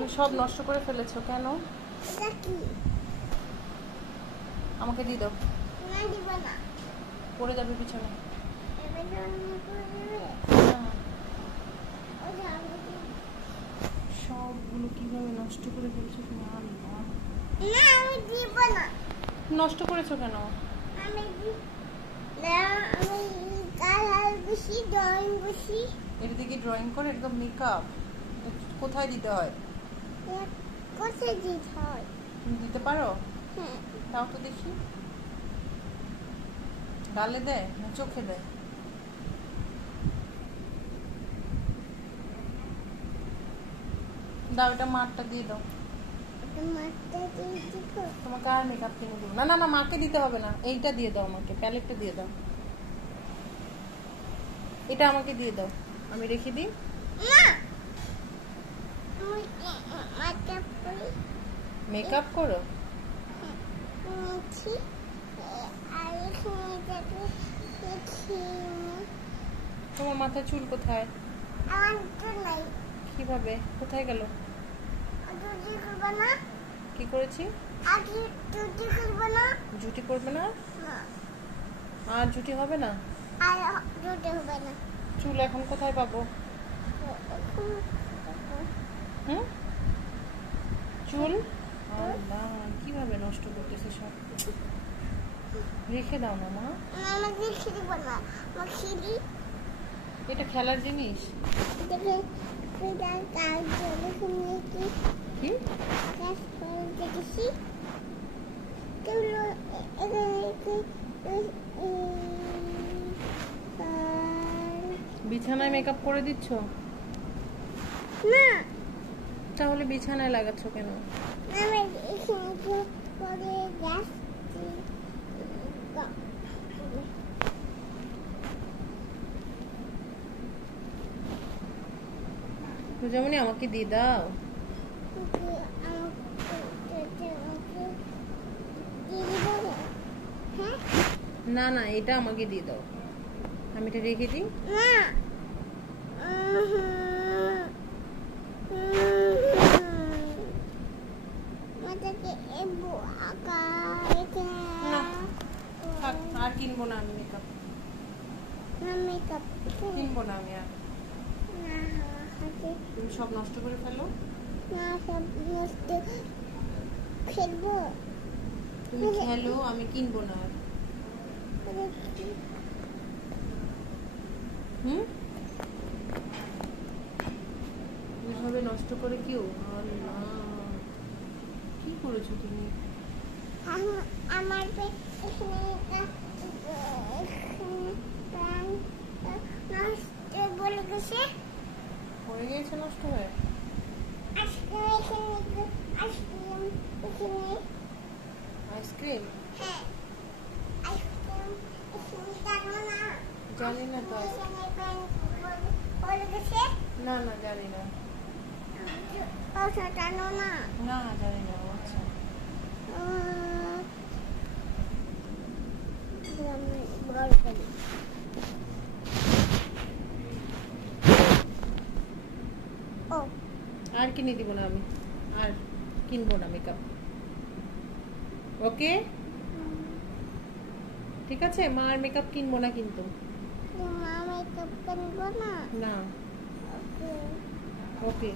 তুমি সব নষ্ট করে ফেলেছো কেন? এটা কি? আমাকে দিয়ে দাও। না, দিব না। পড়ে যাবে পিছনে। এবার জন্য করে দেবে। না, ওই যে আমি দিই। সবগুলো কিভাবে নষ্ট করে ফেলছো তুমি? আল্লাহ, না, আমি দিব না। নষ্ট করেছো কেন? আমি না, আমি কালার বেশি ড্রয়িং বেশি এর দিকে ড্রয়িং করে একদম মেকআপ কোথায় দিতে হয়? কোথায় দিতে হয়? তুমি দিতে পারো? হ্যাঁ, দাও তো দেখি। গালে দেয় না চোখে দেয়? দাও, এটা মারটা দিয়ে দাও। মাঠটা দিয়ে দিব। তোমাকে আর মেকআপ কিনে দেবো না। না না, মাকে দিতে হবে না, এইটা দিয়ে দাও আমাকে, প্যালেটটা দিয়ে দাও। এটা আমাকে দিয়ে দাও, আমি রেখে দিই। না, আমি মাঠটা করি। মেকআপ করো? নিচ্ছি আর এখানে যাবে দেখি। তোমার মাথার চুল কোথায়? আমার তো নাই। কিভাবে কোথায় গেল? দুটি করবো না। কি করেছি? আগে দুটি করবো না। জুটি করবে না? না, আর জুটি হবে না? আর দুটি হবে না। চুল এখন কোথায় পাবো? হুম, চুল আল্লাহ কিভাবে নষ্ট করতেছে সব। রেখে দাও না মা। আমাকে খেতে পারবা। আমার খেলি এটা খেলার জিনিস। দেখে কাজ জন্য শুনেছি। কি কাজ করে দেখেছি। এগুলো বিছানায় মেকআপ করে দিচ্ছ? না, তাহলে বিছানায় লাগাচ্ছ কেন? আমি এখানে করে যাচ্ছি। পূজামণি আমাকে দিয়ে দাও। হ্যাঁ, না না, এটা আমাকে দিয়ে দাও, আমি এটা রেখে দিই। না, মাথাকে এবো আঁকা না, থাক, আর কিনবো না আমি মেকআপ, মেকআপ কিনবো না আমি আর। না হাতে তুমি সব নষ্ট করে ফেলো। না সব নষ্ট খেলবো। তুমি খেলো, আমি কিনবো না আর। হুম, এভাবে নষ্ট করে কেউ? আল্লাহ, কি করেছো তুমি? আমার নষ্ট বলে গেছে। পড়ে গিয়েছে নষ্ট হয়ে? আইসক্রিম এখানে। আইসক্রিম? হ্যাঁ, আইসক্রিম এখানে জানো না। জানি না তো। বলে গেছে। না না, জানি না। জানো না। না জানি না। আচ্ছা, ও আর কিনে দিব না আমি, আর কিনবো না মেকআপ। ওকে, ঠিক আছে, মা আর মেকআপ কিনবো না কিন্তু। মা মেকআপ করবো না। না, ওকে। ওকে।